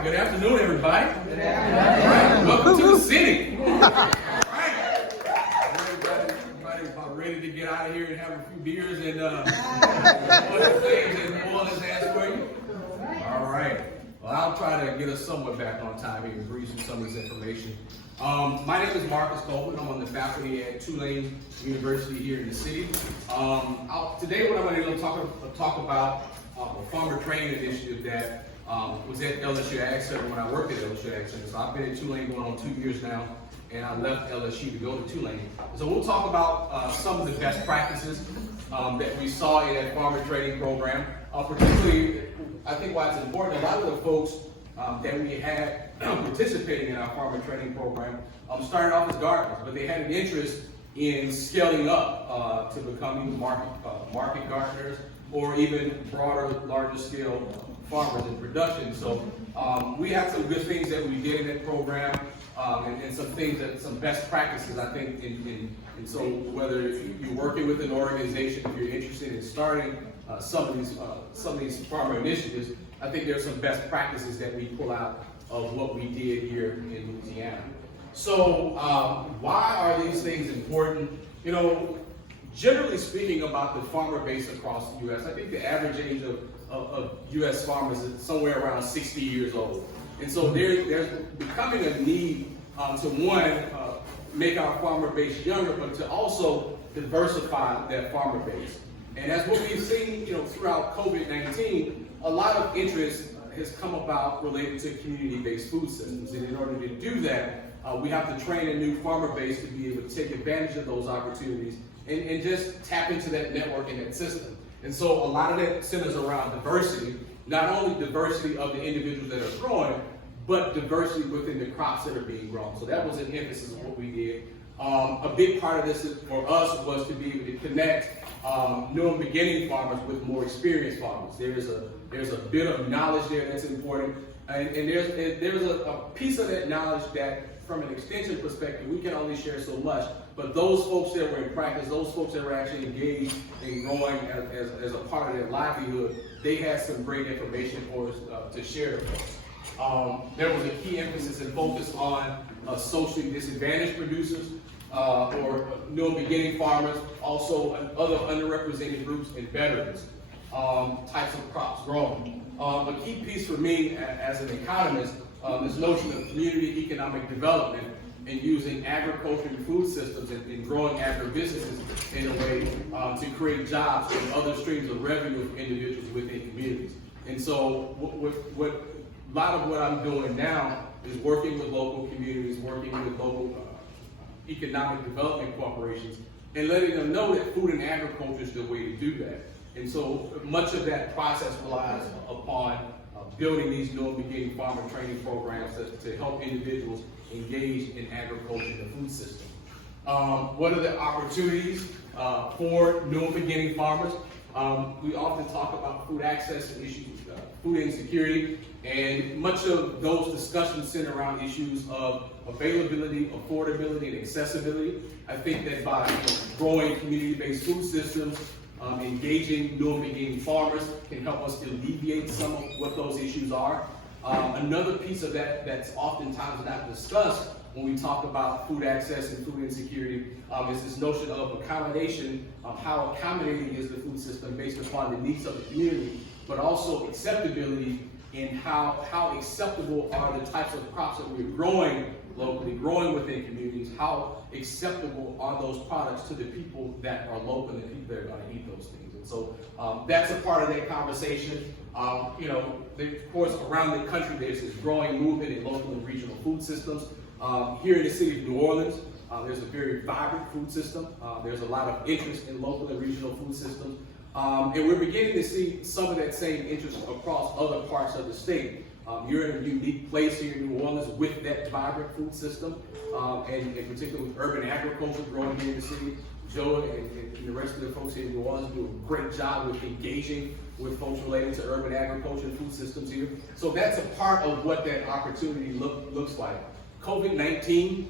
right, good afternoon, everybody. Good afternoon. Welcome to the city. All right. Everybody's about ready to get out of here and have a few beers and other things that New Orleans has for you. All right. Well, I'll try to get us somewhat back on time here and brief you some of this information. My name is Marcus Coleman. I'm on the faculty at Tulane University here in the city. Today, what I'm going to talk about a farmer training initiative that was at LSU Ag Center when I worked at LSU Ag Center. So I've been at Tulane going on 2 years now, and I left LSU to go to Tulane. So we'll talk about some of the best practices that we saw in that farmer training program. Particularly, I think why it's important, a lot of the folks that we had participating in our farmer training program started off as gardeners, but they had an interest in scaling up to becoming market gardeners or even broader, larger scale farmers in production. So we had some good things that we did in that program and some best practices, I think. And so whether you're working with an organization, if you're interested in starting some of these farmer initiatives, I think there's some best practices that we pull out of what we did here in Louisiana. So why are these things important? You know, generally speaking about the farmer base across the U.S., I think the average age of U.S. farmers is somewhere around 60 years old. And so there's becoming a need to, one, make our farmer base younger, but to also diversify that farmer base. And as what we've seen, throughout COVID-19, a lot of interest has come about related to community-based food systems. And in order to do that, we have to train a new farmer base to be able to take advantage of those opportunities and just tap into that network and that system. And so a lot of that centers around diversity, not only diversity of the individuals that are growing, but diversity within the crops that are being grown. So that was an emphasis of what we did. A big part of this for us was to be able to connect new and beginning farmers with more experienced farmers. There's a bit of knowledge there that's important, and there's a piece of that knowledge that, from an extension perspective, we can only share so much. But those folks that were in practice, those folks that were actually engaged in growing as a part of their livelihood, they had some great information for us to share with us. There was a key emphasis and focus on socially disadvantaged producers or new and beginning farmers, also other underrepresented groups and veterans, types of crops grown. A key piece for me as an economist, this notion of community economic development and using agriculture and food systems and growing agribusinesses in a way to create jobs and other streams of revenue for individuals within communities. And so a lot of what I'm doing now is working with local communities, working with local economic development corporations, and letting them know that food and agriculture is the way to do that. And so much of that process relies upon building these new and beginning farmer training programs to help individuals engage in agriculture and the food system. What are the opportunities for new and beginning farmers? We often talk about food access and issues, food insecurity, and much of those discussions center around issues of availability, affordability, and accessibility. I think that by growing community-based food systems, engaging new and beginning farmers can help us alleviate some of what those issues are. Another piece of that that's oftentimes not discussed when we talk about food access and food insecurity is this notion of accommodation, how accommodating is the food system based upon the needs of the community, but also acceptability in how acceptable are the types of crops that we're growing locally, growing within communities, how acceptable are those products to the people that are local and the people that are going to eat those things. And so that's a part of that conversation. Of course, around the country, there's this growing movement in local and regional food systems. Here in the city of New Orleans, there's a very vibrant food system. There's a lot of interest in local and regional food systems. And we're beginning to see some of that same interest across other parts of the state. You're in a unique place here in New Orleans with that vibrant food system, and in particular with urban agriculture growing here in the city. Joe and the rest of the folks here in New Orleans do a great job with engaging with folks related to urban agriculture and food systems here. So that's a part of what that opportunity looks like. COVID-19,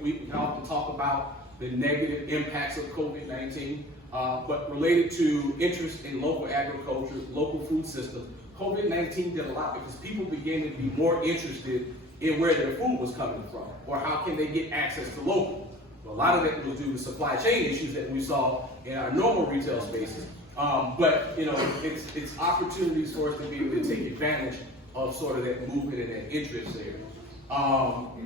we often talk about the negative impacts of COVID-19, but related to interest in local agriculture, local food systems, COVID-19 did a lot because people began to be more interested in where their food was coming from, or how can they get access to local. A lot of that was due to supply chain issues that we saw in our normal retail spaces. But it's opportunities for us to be able to take advantage of sort of that movement and that interest there.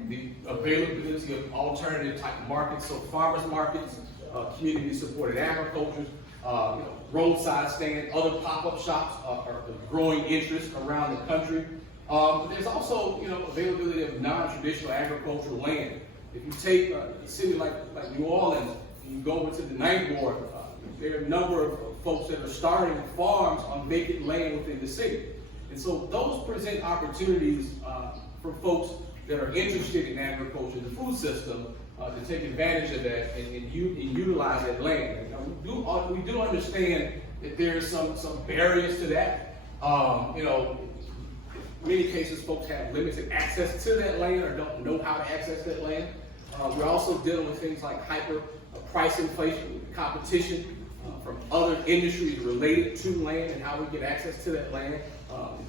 The availability of alternative type markets, so farmers markets, community supported agriculture, roadside stand, other pop-up shops are growing interest around the country. But there's also availability of non-traditional agricultural land. If you take a city like New Orleans, and you go over to the Ninth Ward, there are a number of folks that are starting farms on vacant land within the city. And so those present opportunities for folks that are interested in agriculture, the food system, to take advantage of that and utilize that land. We do understand that there are some barriers to that. In many cases, folks have limited access to that land or don't know how to access that land. We're also dealing with things like hyper price inflation, competition from other industries related to land and how we get access to that land.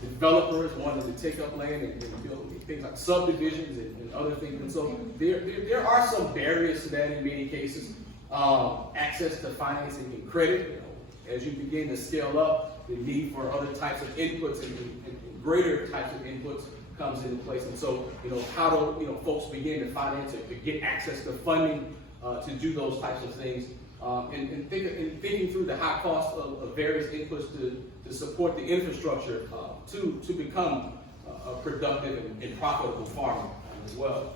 Developers wanting to take up land and build things like subdivisions and other things. And so there are some barriers to that in many cases. Access to financing and credit. As you begin to scale up, the need for other types of inputs and greater types of inputs comes into place. And so, how do folks begin to finance it, to get access to funding to do those types of things, and thinking through the high cost of various inputs to support the infrastructure to become a productive and profitable farmer as well.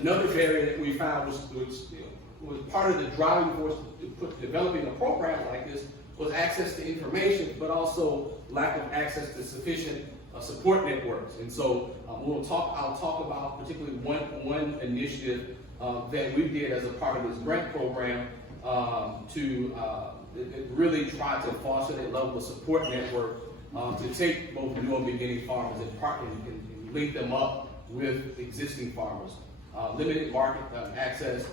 Another barrier that we found was part of the driving force to developing a program like this was access to information, but also lack of access to sufficient support networks. And so I'll talk about particularly one initiative that we did as a part of this grant program to really try to foster that level of support network to take both new and beginning farmers and link them up with existing farmers. Limited market access,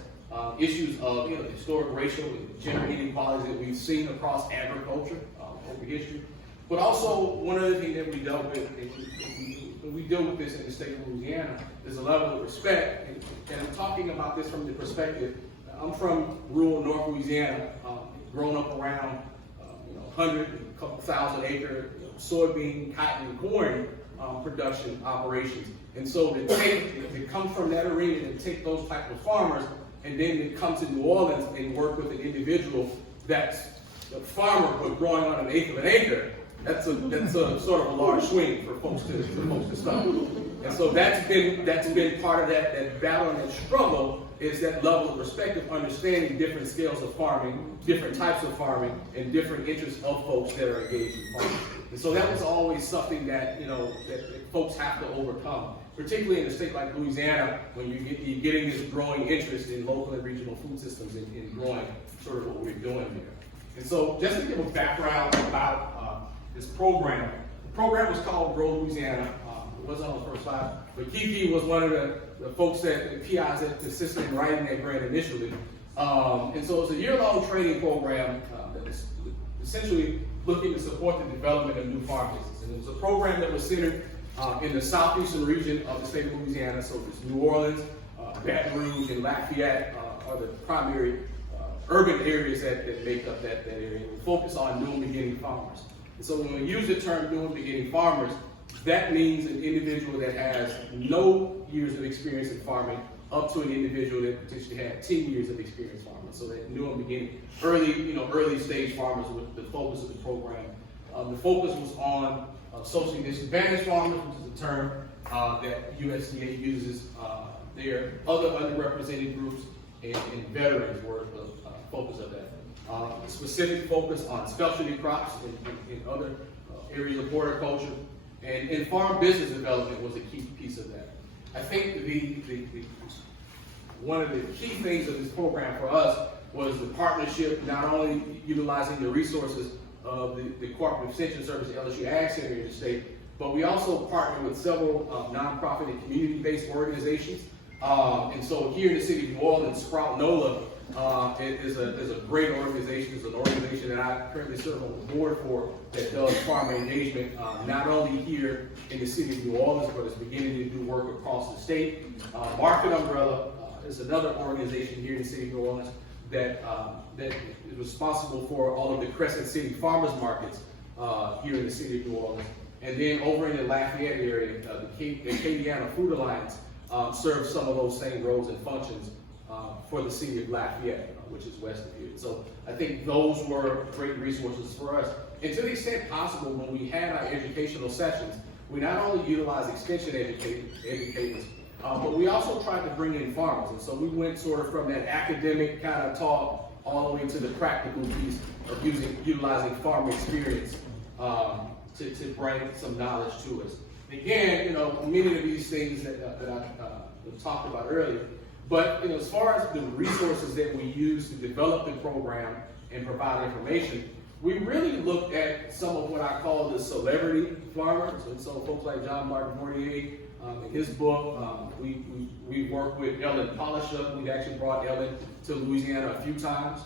issues of historic racial and gender inequalities that we've seen across agriculture over history. But also, one other thing that we dealt with, and we deal with this in the state of Louisiana, is a level of respect. And I'm talking about this from the perspective, I'm from rural North Louisiana, grown up around 100, a couple thousand acre soybean, cotton, and corn production operations. And so to come from that arena and take those type of farmers, and then to come to New Orleans and work with an individual that's a farmer but growing on an eighth of an acre, that's a sort of a large swing for folks to stop. And so that's been part of that battle and that struggle, is that level of respect of understanding different scales of farming, different types of farming, and different interests of folks that are engaged in farming. And so that was always something that that folks have to overcome, particularly in a state like Louisiana, when you're getting this growing interest in local and regional food systems and growing sort of what we're doing there. And so just to give a background about this program, the program was called Grow Louisiana. It wasn't on the first slide, but Kiki was one of the folks the PIs that assisted in writing that grant initially. And so it's a year-long training program that is essentially looking to support the development of new farm businesses. And it was a program that was centered in the southeastern region of the state of Louisiana. So it's New Orleans, Baton Rouge, and Lafayette are the primary urban areas that make up that area. We focus on new and beginning farmers. And so when we use the term new and beginning farmers, that means an individual that has no years of experience in farming up to an individual that potentially had 10 years of experience farming. So that new and beginning, early stage farmers was the focus of the program. The focus was on socially disadvantaged farmers, which is a term that USDA uses there. Other underrepresented groups and veterans were the focus of that. A specific focus on specialty crops and other areas of horticulture. And farm business development was a key piece of that. I think one of the key things of this program for us was the partnership, not only utilizing the resources of the Cooperative Extension Service, the LSU Ag Center in the state, but we also partnered with several nonprofit and community-based organizations And so here in the city of New Orleans, Sprout NOLA is a great organization. It's an organization that I currently serve on the board for that does farmer engagement, not only here in the city of New Orleans, but it's beginning to do work across the state. Market Umbrella is another organization here in the city of New Orleans that is responsible for all of the Crescent City farmers markets here in the city of New Orleans. And then over in the Lafayette area, the Acadiana Food Alliance serves some of those same roles and functions for the city of Lafayette, which is west of here. So I think those were great resources for us. And to the extent possible, when we had our educational sessions, we not only utilized extension educators, but we also tried to bring in farmers. And so we went sort of from that academic kind of talk all the way to the practical piece of utilizing farm experience to bring some knowledge to us. Again, many of these things that I talked about earlier, but as far as the resources that we use to develop the program and provide information, we really looked at some of what I call the celebrity farmers. And so folks like John Martin Mortier, in his book, we worked with Ellen Polishuk. We actually brought Ellen to Louisiana a few times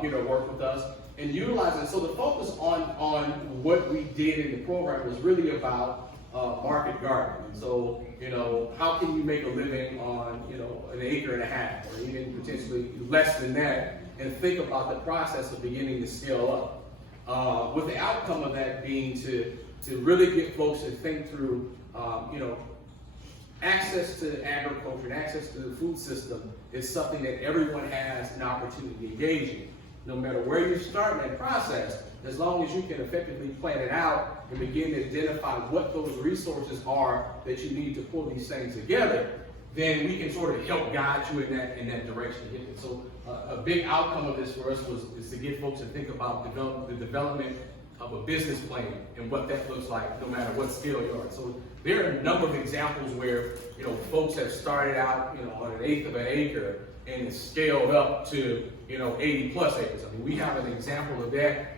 here to work with us and utilize it. So the focus on what we did in the program was really about market gardening. And so, how can you make a living on, an acre and a half or even potentially less than that, and think about the process of beginning to scale up. With the outcome of that being to really get folks to think through, access to agriculture and access to the food system is something that everyone has an opportunity to engage in. No matter where you start in that process, as long as you can effectively plan it out and begin to identify what those resources are that you need to pull these things together, then we can sort of help guide you in that direction. So a big outcome of this for us is to get folks to think about the development of a business plan and what that looks like, no matter what scale you're at. So there are a number of examples where folks have started out on 1/8 of an acre and it's scaled up to 80 plus acres. I mean, we have an example of that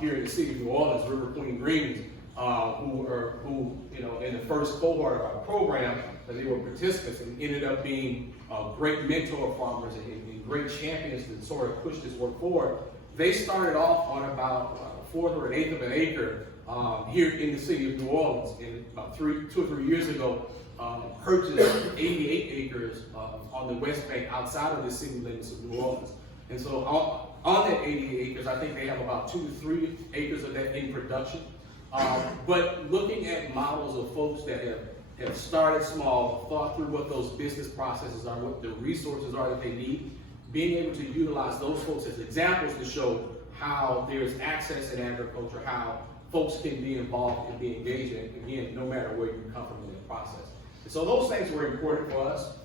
here in the city of New Orleans, River Queen Greens, who in the first cohort of our program, they were participants and ended up being great mentor farmers and great champions to sort of push this work forward. They started off on about 1/4 or 1/8 of an acre here in the city of New Orleans, and about 2 or 3 years ago, purchased 88 acres on the West Bank outside of the city limits of New Orleans. And so on that 88 acres, I think they have about 2 to 3 acres of that in production. But looking at models of folks that have started small, thought through what those business processes are, what the resources are that they need, being able to utilize those folks as examples to show how there's access in agriculture, how folks can be involved and be engaged in, again, no matter where you come from in the process. And so those things were important for us.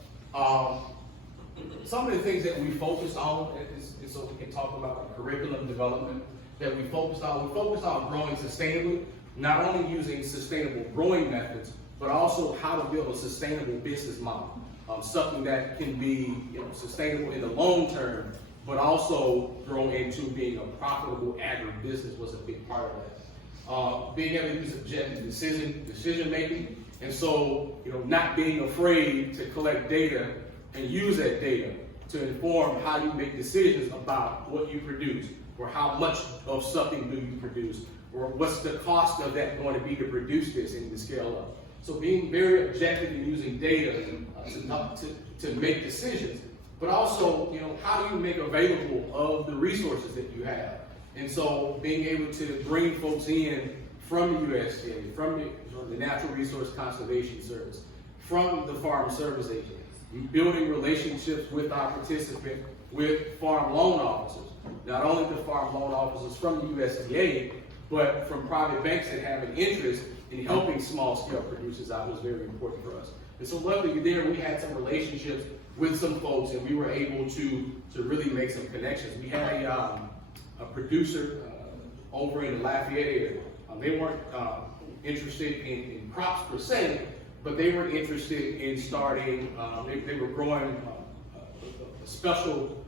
Some of the things that we focused on, is so we can talk about curriculum development that we focused on growing sustainably, not only using sustainable growing methods, but also how to build a sustainable business model. Something that can be sustainable in the long term, but also grow into being a profitable agribusiness was a big part of that. Being able to use objective decision making, and so not being afraid to collect data and use that data to inform how you make decisions about what you produce, or how much of something do you produce, or what's the cost of that going to be to produce this and to scale up. So being very objective in using data to make decisions, but also, how do you make available of the resources that you have? And so being able to bring folks in from the USDA, from the Natural Resource Conservation Service, from the Farm Service Agency, building relationships with our participant, with farm loan officers, not only the farm loan officers from the USDA, but from private banks that have an interest in helping small scale producers out was very important for us. And so luckily there we had some relationships with some folks, and we were able to really make some connections. We had a producer over in the Lafayette area. They weren't interested in crops per se, but they were interested in starting, they were growing a special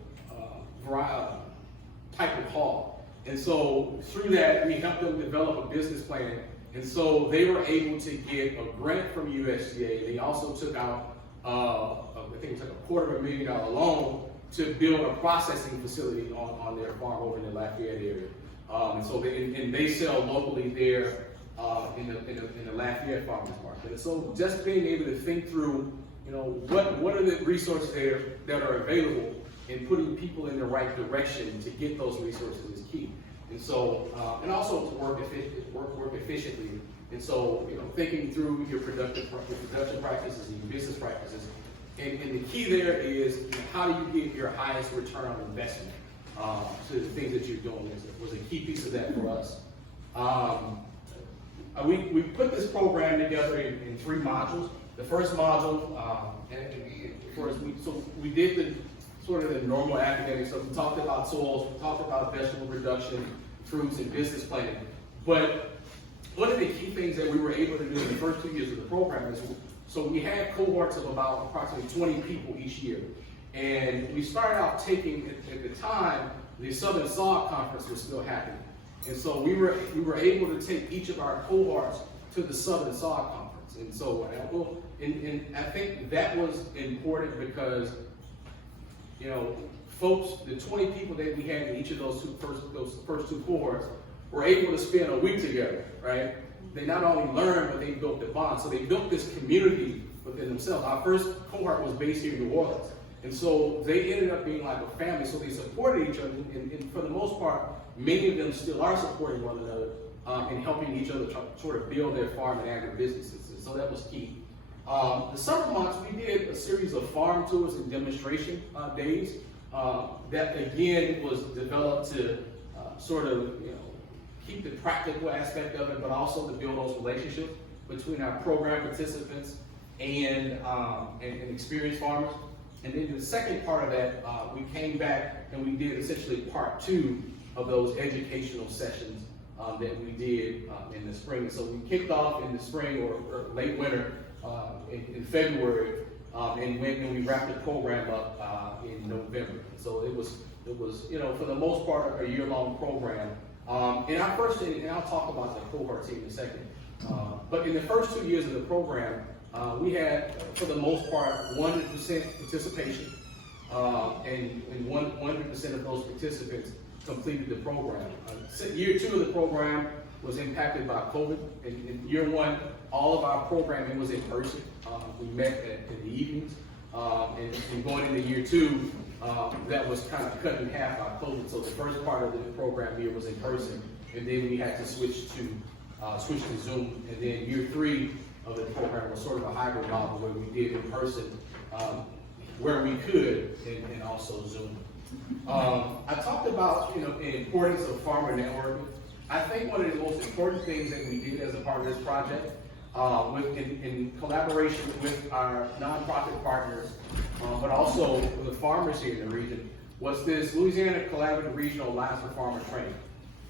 type of hog. And so through that, we helped them develop a business plan. And so they were able to get a grant from USDA. They also took out I think it was like a $250,000 loan to build a processing facility on their farm over in the Lafayette area. And so they sell locally there in the Lafayette Farmers Market. And so just being able to think through, what are the resources there that are available, and putting people in the right direction to get those resources is key. And so, and also to work efficiently. And so, thinking through your production practices and your business practices. And the key there is, how do you get your highest return on investment to the things that you're doing was a key piece of that for us. We put this program together in 3 modules. The first module, we did the sort of the normal academic stuff. We talked about soils, we talked about vegetable reduction, fruits, and business planning. But one of the key things that we were able to do in the first 2 years of the program is, so we had cohorts of about approximately 20 people each year. And we started out taking, at the time, the Southern Sod Conference was still happening. And so we were able to take each of our cohorts to the Southern Sod Conference. And so, and I think that was important because, folks, the 20 people that we had in each of those first two cohorts were able to spend a week together, right? They not only learned, but they built the bond. So they built this community within themselves. Our first cohort was based here in New Orleans. And so they ended up being like a family. So they supported each other. And for the most part, many of them still are supporting one another and helping each other sort of build their farm and agribusinesses. And so that was key. The summer months, we did a series of farm tours and demonstration days that again was developed to sort of, keep the practical aspect of it, but also to build those relationships between our program participants and experienced farmers. And then the second part of that, we came back and we did essentially part 2 of those educational sessions that we did in the spring. So we kicked off in the spring or late winter in February, and we wrapped the program up in November. So it was for the most part a year-long program. And I'll talk about the cohort team in a second. But in the first 2 years of the program, we had, for the most part, 100% participation, and 100% of those participants completed the program. Year 2 of the program was impacted by COVID. In year 1, all of our programming was in person. We met in the evenings, and going into year 2, that was kind of cut in half by COVID. So the first part of the program year was in person, and then we had to switch to Zoom. And then year 3 of the program was sort of a hybrid model where we did in person where we could, and also Zoom. I talked about the importance of farmer networking. I think one of the most important things that we did as a part of this project, in collaboration with our nonprofit partners, but also the farmers here in the region, was this Louisiana Collaborative Regional Alliance for Farmer Training.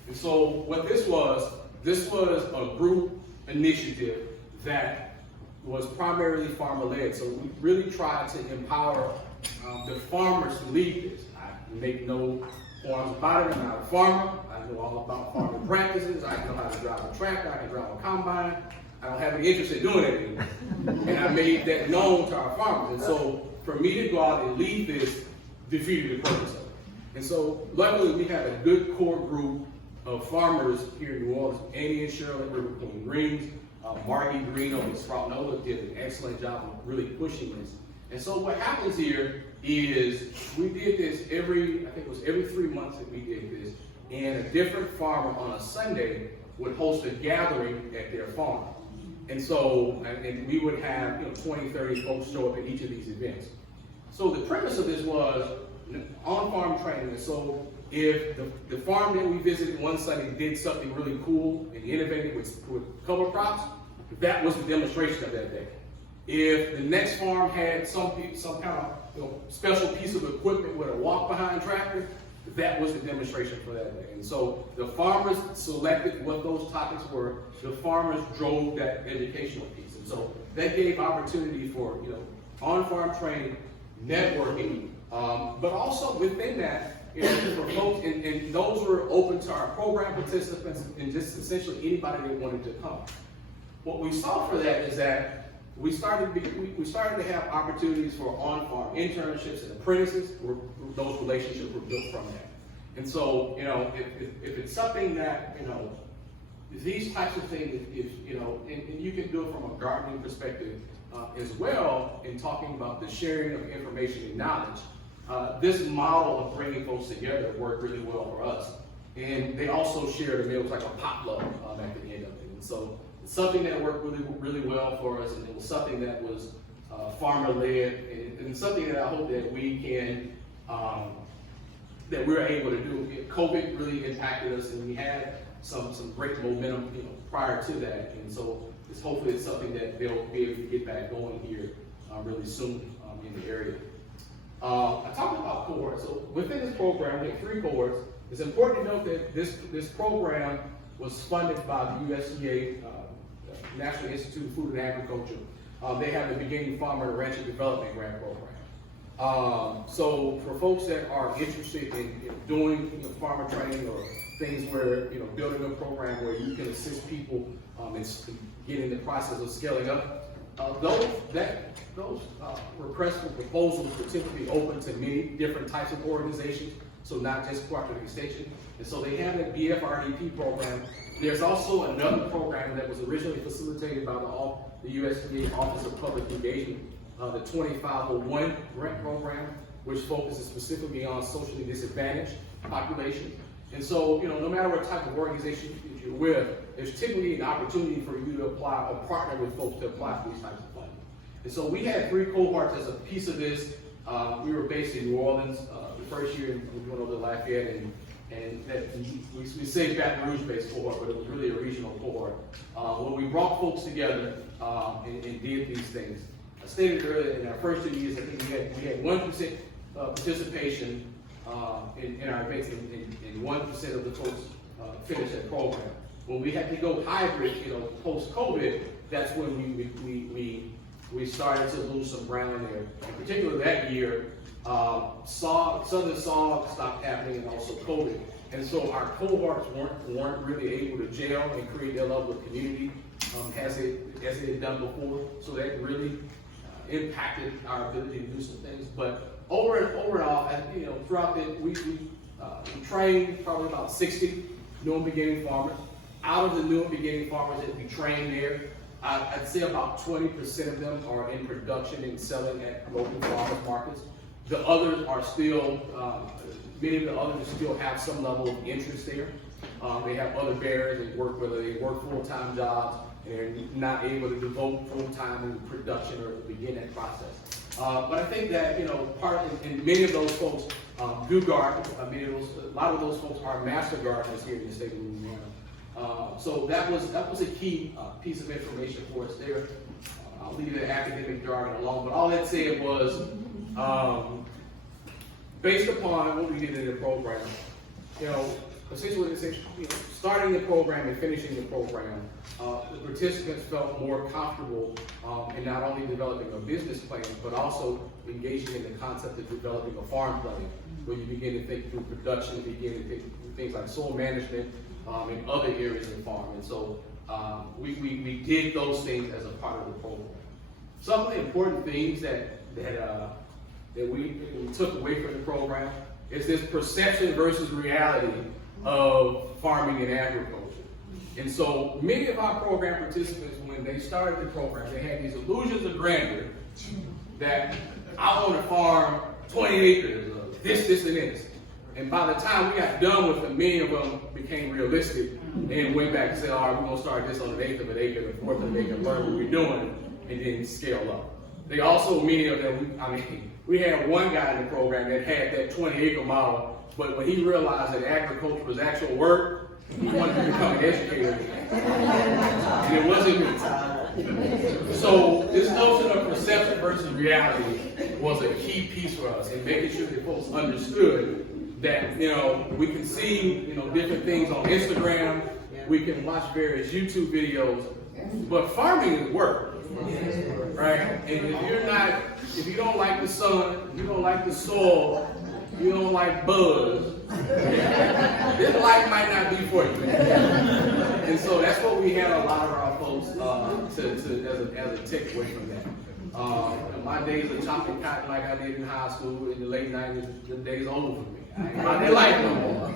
And so what this was a group initiative that was primarily farmer-led. So we really tried to empower the farmers to lead this. I make no qualms about it. I'm not a farmer. I know all about farming practices. I know how to drive a tractor. I can drive a combine. I don't have any interest in doing it anymore. And I made that known to our farmers. And so for me to go out and lead this defeated the purpose of it. And so luckily we have a good core group of farmers here in New Orleans. Annie and Cheryl at River Queen Greens, Margie Green over at Sprout Nola did an excellent job of really pushing this. And so what happens here is we did this I think it was every 3 months that we did this, and a different farmer on a Sunday would host a gathering at their farm. And so, and we would have 20, 30 folks show up at each of these events. So the premise of this was on-farm training. And so if the farm that we visited one Sunday did something really cool and innovative with cover crops, that was the demonstration of that day. If the next farm had some kind of special piece of equipment with a walk-behind tractor, that was the demonstration for that day. And so the farmers selected what those topics were. The farmers drove that educational piece. And so that gave opportunity for on-farm training, networking, but also within that, for folks, and those were open to our program participants and just essentially anybody that wanted to come. What we saw for that is that we started to have opportunities for on-farm internships and apprentices. Those relationships were built from that. And so, you know, if it's something that, you know, these types of things, if you know, and you can do it from a gardening perspective as well, in talking about the sharing of information and knowledge. This model of bringing folks together worked really well for us. And they also shared a meal. It was like a potluck at the end of it. And so it's something that worked really, really well for us. And it was something that was farmer-led, and something that I hope that we can, that we're able to do. COVID really impacted us, and we had some great momentum, you know, prior to that. And so it's hopefully it's something that they'll be able to get back going here really soon in the area. I talked about cohorts. So within this program, we have 3 cohorts. It's important to note that this program was funded by the USDA, National Institute of Food and Agriculture. They have the Beginning Farmer and Rancher Development Grant Program. So for folks that are interested in doing farmer training or things where, you know, building a program where you can assist people in getting the process of scaling up, those requests for proposals are typically open to many different types of organizations, so not just cooperative extension. And so they have a BFRDP program. There's also another program that was originally facilitated by the USDA Office of Public Engagement, the 2501 grant program, which focuses specifically on socially disadvantaged populations. And so, you know, no matter what type of organization you're with, there's typically an opportunity for you to apply or partner with folks to apply for these types of funding. And so we had 3 cohorts as a piece of this. We were based in New Orleans the first year, and we went over to Lafayette, and we say Baton Rouge-based cohort, but it was really a regional cohort. When we brought folks together and did these things. I stated earlier, in our first 2 years, I think we had 1% participation in our events, and 1% of the folks finished that program. When we had to go hybrid, you know, post-COVID, that's when we started to lose some ground there. In particular, that year, Southern SAWG stopped happening, and also COVID. And so our cohorts weren't really able to gel and create that level of community as it had done before. So that really impacted our ability to do some things. But overall, you know, throughout it, we trained probably about 60 new and beginning farmers. Out of the new and beginning farmers that we trained there, I'd say about 20% of them are in production and selling at local farmers markets. The others are still, many of the others still have some level of interest there. They have other barriers. They work, whether they work full-time jobs, and they're not able to devote full-time in production or begin that process. But I think that, you know, and many of those folks do garden. A lot of those folks are master gardeners here in the state of Louisiana. So that was a key piece of information for us there. I'll leave the academic jargon alone, but all that said was, based upon what we did in the program, you know, essentially, starting the program and finishing the program, the participants felt more comfortable in not only developing a business plan, but also engaging in the concept of developing a farm plan, where you begin to think through production, begin to think through things like soil management, and other areas of the farm. And so we did those things as a part of the program. Some of the important things that we took away from the program is this perception versus reality of farming and agriculture. And so many of our program participants, when they started the program, they had these illusions of grandeur that I want to farm 20 acres of this, and this. And by the time we got done with them, many of them became realistic and went back and said, all right, we're going to start this on 1/8 of an acre, 1/4 of an acre, learn what we're doing, and then scale up. They also, many of them, we had one guy in the program that had that 20-acre model, but when he realized that agriculture was actual work, he wanted to become an educator. And it wasn't me. So this notion of perception versus reality was a key piece for us in making sure that folks understood that, you know, we can see, you know, different things on Instagram, we can watch various YouTube videos, but farming is work, right? And if you don't like the sun, if you don't like the soil, you don't like buzz, this life might not be for you. And so that's what we had a lot of our folks as a takeaway from that. My days of chopping cotton like I did in high school in the late 90s, the days over for me. I ain't about that life no more.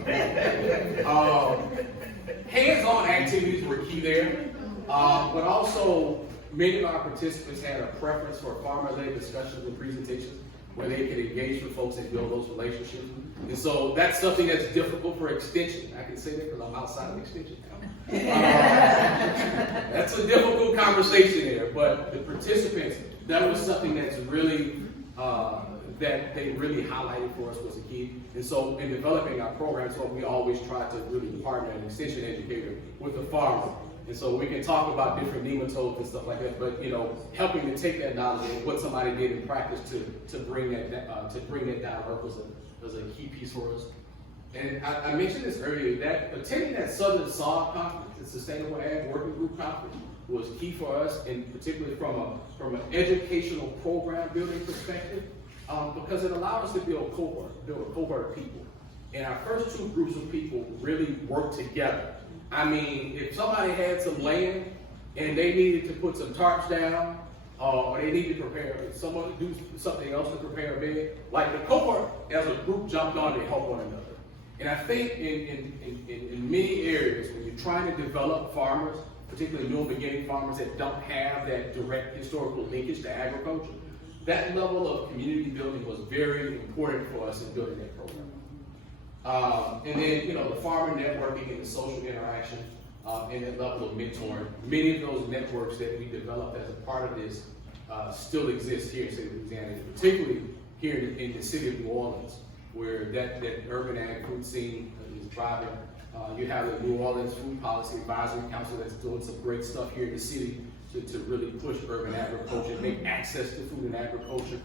Hands-on activities were key there, but also many of our participants had a preference for farmer-led discussions and presentations where they could engage with folks and build those relationships. And so that's something that's difficult for Extension. I can say that because I'm outside of Extension now. That's a difficult conversation there, but the participants, that was something that's really, that they really highlighted for us was a key. And so in developing our programs, what we always try to really partner an extension educator with the farmer. And so we can talk about different nematodes and stuff like that, but helping to take that knowledge and what somebody did in practice to bring that down to earth was a key piece for us. And I mentioned this earlier, that attending that Southern SAW conference, the Sustainable Ag Working Group conference, was key for us, and particularly from an educational program building perspective, because it allowed us to build a cohort of people. And our first two groups of people really worked together. I mean, if somebody had some land and they needed to put some tarps down, or they needed to someone to do something else to prepare a bed, like the cohort as a group jumped on to help one another. And I think in many areas, when you're trying to develop farmers, particularly new and beginning farmers that don't have that direct historical linkage to agriculture, that level of community building was very important for us in building that program. And then, the farmer networking and the social interaction and that level of mentoring. Many of those networks that we developed as a part of this still exist here in the state of Louisiana, particularly here in the city of New Orleans, where that urban ag food scene is thriving. You have the New Orleans Food Policy Advisory Council that's doing some great stuff here in the city to really push urban agriculture, make access to food and agriculture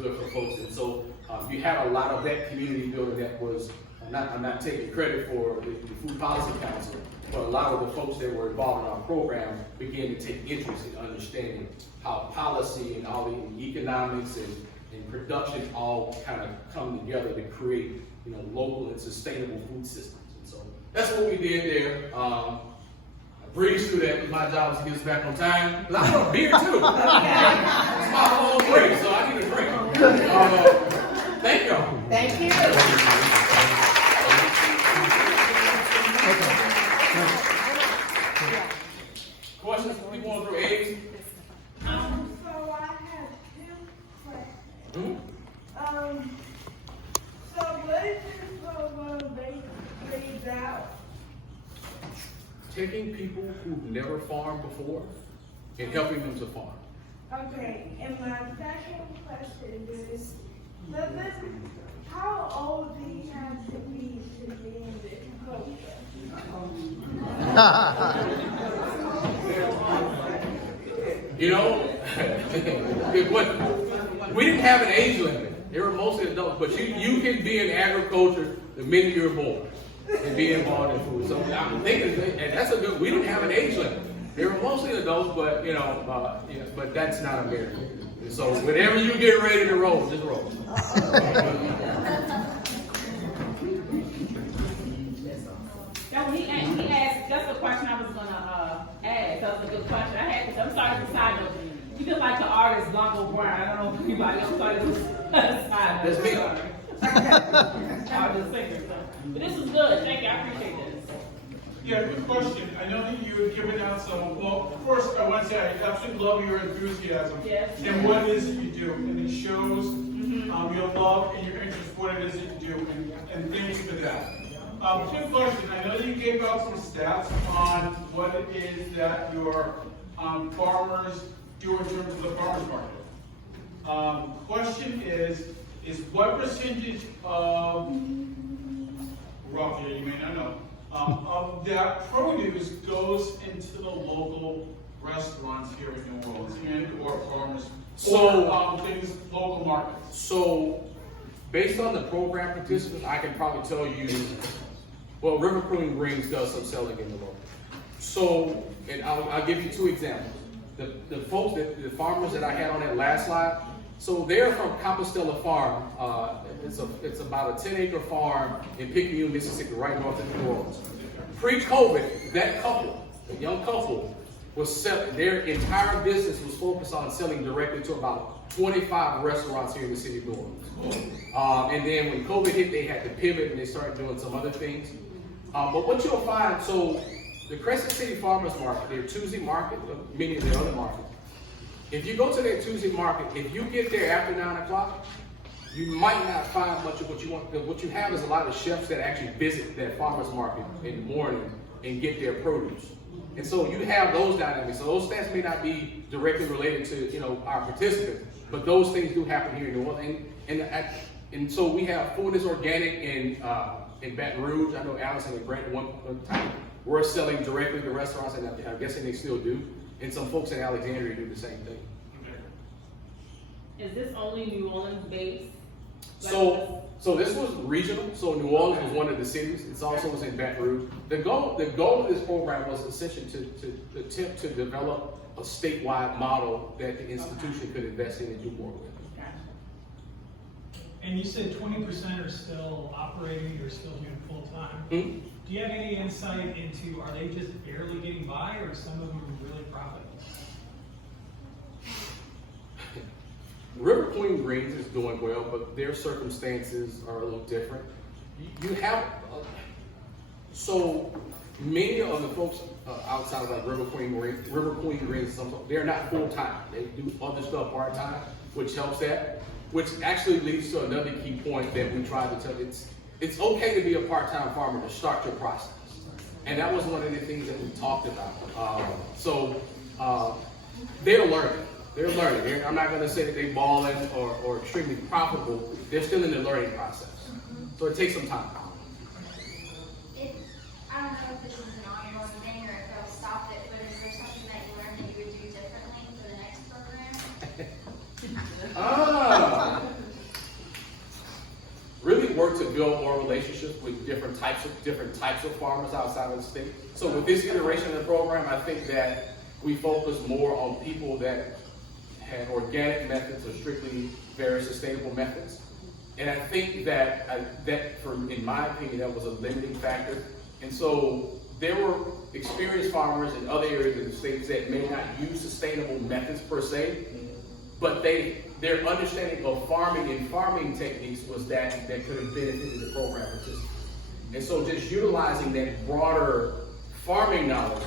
good for folks. And so you have a lot of that community building that was, I'm not taking credit for the Food Policy Council, but a lot of the folks that were involved in our program began to take interest in understanding how policy and all the economics and production all kind of come together to create local and sustainable food systems. And so that's what we did there. I breezed through that because my job was to get us back on time. Because I want a beer too. It's my whole break, so I need a drink. Thank y'all. Thank you. Questions? We going through eggs? So I have two questions. So what is this program based out? Taking people who've never farmed before and helping them to farm. Okay, and my second question is, how old do you have to be in this program? We didn't have an age limit. They were mostly adults, but you can be in agriculture the minute you're born and be involved in food. So I'm thinking, and that's we didn't have an age limit. They were mostly adults, but but that's not America. And so whenever you get ready to roll, just roll. He asked, that's the question I was gonna ask. That's a good question I had, because I'm sorry to side note. You just like the artist Blanco Brown. I don't know if anybody else started to side. That's me. I'll just say so. But this is good. Thank you. I appreciate this. Yeah, good question. I know that you have given out some, well, first I want to say I absolutely love your enthusiasm and what it is that you do. And it shows your love and your interest in what it is that you do. And thank you for that. Quick question. I know that you gave out some stats on what it is that your farmers do in terms of the farmers market. Question is what percentage of, roughly, you may not know, of that produce goes into the local restaurants here in New Orleans and or farmers or things, local markets? So, based on the program participants, I can probably tell you, well, River Pruning Greens does some selling in the local. So, and I'll give you two examples. The farmers that I had on that last slide, So they're from Compostela Farm. It's about a 10-acre farm in Picayune, Mississippi, right north of New Orleans. Pre-COVID, that couple, a young couple, their entire business was focused on selling directly to about 25 restaurants here in the city of New Orleans. And then when COVID hit, they had to pivot and they started doing some other things. But what you'll find, so the Crescent City Farmers Market, their Tuesday market, many of their other markets, if you go to their Tuesday market, if you get there after 9 o'clock, you might not find much of what you want. What you have is a lot of chefs that actually visit that farmers market in the morning and get their produce. And so you have those dynamics. So those stats may not be directly related to our participants, but those things do happen here in New Orleans. And so we have Food is Organic in Baton Rouge. I know Allison and Grant one time were selling directly to restaurants, and I'm guessing they still do. And some folks in Alexandria do the same thing. Is this only New Orleans based? So this was regional. So New Orleans was one of the cities. It also was in Baton Rouge. The goal of this program was essentially to attempt to develop a statewide model that the institution could invest in and do more with. And you said 20% are still operating or still doing full time. Mm-hmm. Do you have any insight into, are they just barely getting by, or some of them are really profitable? River Queen Greens is doing well, but their circumstances are a little different. You have, so many of the folks outside of like River Queen Greens, they're not full time. They do other stuff part time, which helps that, which actually leads to another key point that we try to tell. It's okay to be a part-time farmer to start your process. And that was one of the things that we talked about. They're learning. I'm not going to say that they're balling or extremely profitable. They're still in the learning process. So it takes some time. I don't know if this is an ongoing thing or if I'll stop it, but is there something that you learned that you would do differently for the next program? Really work to build more relationships with different types of farmers outside of the state. So with this iteration of the program, I think that we focus more on people that had organic methods or strictly very sustainable methods. And I think that in my opinion, that was a limiting factor. And so there were experienced farmers in other areas of the state that may not use sustainable methods per se, but their understanding of farming and farming techniques was that could have benefited the program participants. And so just utilizing that broader farming knowledge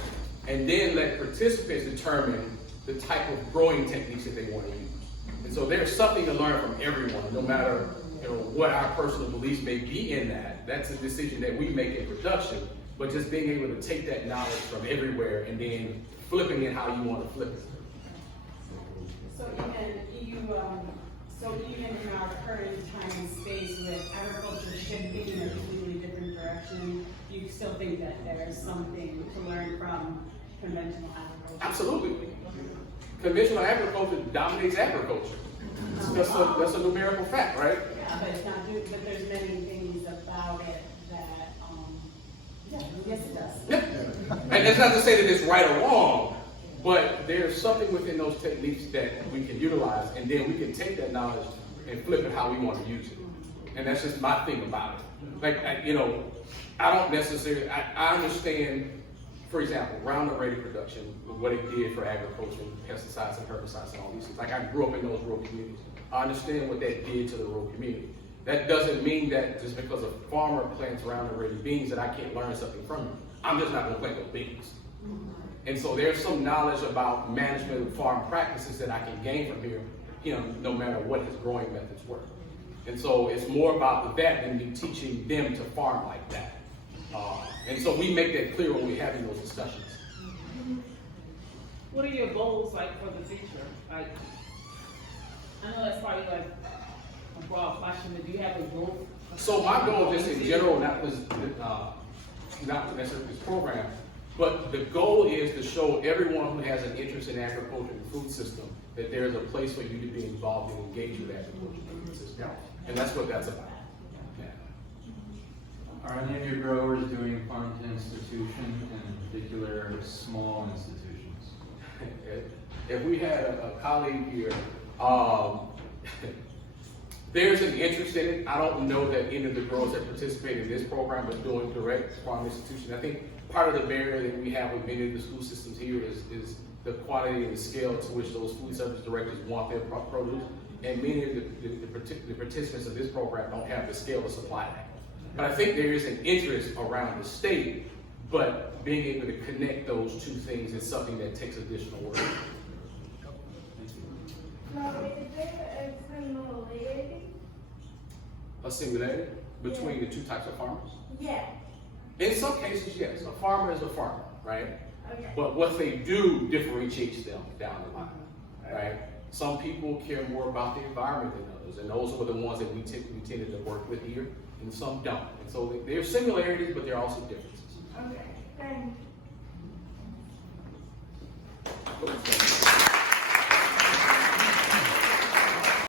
and then let participants determine the type of growing techniques that they want to use. And so there's something to learn from everyone, no matter what our personal beliefs may be in that. That's a decision that we make in production, but just being able to take that knowledge from everywhere and then flipping it how you want to flip it. So even in our current time and space with agriculture shifting in a completely different direction, you still think that there's something to learn from conventional agriculture? Absolutely. Conventional agriculture dominates agriculture. That's a numerical fact, right? Yeah, but it's not. But there's many things about it that, yes, it does. Yeah. And that's not to say that it's right or wrong, but there's something within those techniques that we can utilize, and then we can take that knowledge and flip it how we want to use it. And that's just my thing about it. Like, I don't necessarily, I understand, for example, Roundup Ready production, what it did for agriculture, pesticides and herbicides and all these things. Like, I grew up in those rural communities. I understand what that did to the rural community. That doesn't mean that just because a farmer plants Roundup Ready beans that I can't learn something from him. I'm just not going to plant those beans. And so there's some knowledge about management of farm practices that I can gain from here, no matter what his growing methods were. And so it's more about that than me teaching them to farm like that. And so we make that clear when we're having those discussions. What are your goals like for the future? Like, I know that's probably like a broad question, but do you have a goal? So my goal, just in general, not necessarily this program, but the goal is to show everyone who has an interest in agriculture and the food system that there's a place for you to be involved and engage with agriculture and the food system. And that's what that's about. Yeah. Are any of your growers doing farm to institution, and in particular small institutions? If we had a colleague here, There's an interest in it. I don't know that any of the girls that participate in this program are doing direct from institution. I think part of the barrier that we have with many of the school systems here is the quantity and the scale to which those food service directors want their produce. And many of the participants of this program don't have the scale to supply that. But I think there is an interest around the state, but being able to connect those two things is something that takes additional work. Now, is there a similarity? A similarity between the two types of farmers? Yeah. In some cases, yes. A farmer is a farmer, right? Okay. But what they do differentiates them down the line, right? Some people care more about the environment than others, and those are the ones that we tended to work with here, and some don't. And so there are similarities, but there are also differences. Okay. Thank you.